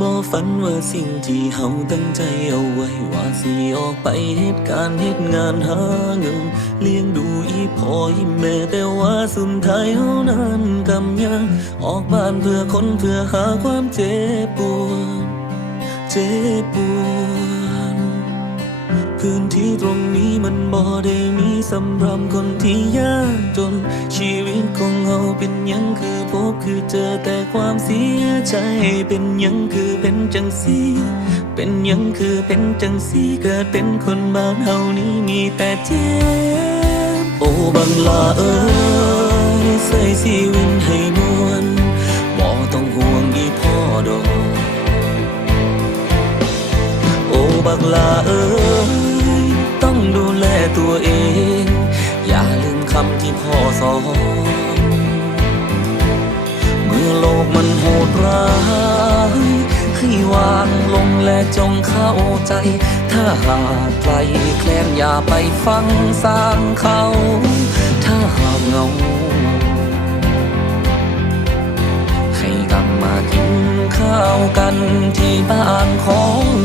บ่ฝันว่าสิ่งที่เฮาตั้งใจเอาไว้ว่าสิออกไปเหตุการณ์เหตุงานหาเงิน เลี้ยงดูอีพ่ออีแม่แต่ว่าสุดท้ายเฮานั้นกำยัง ออกบ้านเพื่อคนเพื่อหาความเจ็บปวดเจ็บปวดพื้นที่ตรงนี้มันบ่ได้มีสำหรับคนที่ยากจนชีว ของเราเป็นยังคือพบคือเจอแต่ความเสียใจ เป็นยังคือเป็นจังสีเป็นยังคือเป็นจังสีเกิดเป็นคนบ้านเฮานี้มีแต่เจ็บโอ้บังลาเอ้ยใส่ชีวิตให้มวนบ่ต้องห่วงอีพ่อดอกโอ้บักลาเอ้ยต้องดูแลตัวเองำที่พ่อสอนเมื่อโลกมันโหดร้ายให้วางลงและจงเข้าใจ ถ้าหากใครแคลนอย่าไปฟังสร้างเขา ถ้าหากเงา ให้กลับมากินข้าวกันที่บ้านของ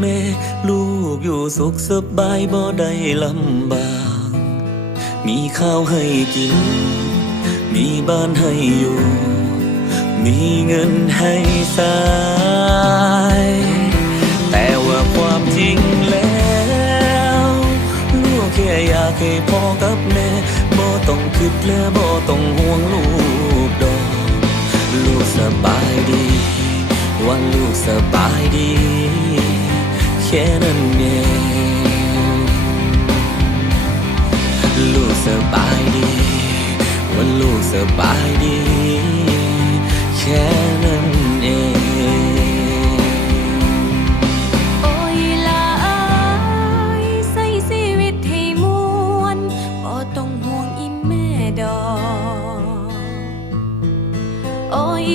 แม่ ลูกอยู่สุขสบายบ่ได้ลำบาก มีข้าวให้กิน มีบ้านให้อยู่ มีเงินให้ใช้แต่ว่าความจริงแล้ว ลูกแค่อยากให้พ่อกับแม่บ่ต้องคิดและบ่ต้องห่วงลูกดอก ลูกสบายดี วันลูกสบายดี ค่นั้นเองลูกสบายดีวันลูกสบายดี แค่นั้นเองโอ้ยลาเอยใส่ชีวิตให้มวนบ่ต้องห่วงอีแม่ดอกโอ้ย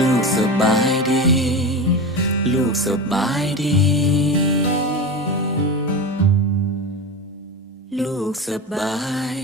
ลูกสบายดี ลูกสบายดี ลูกสบาย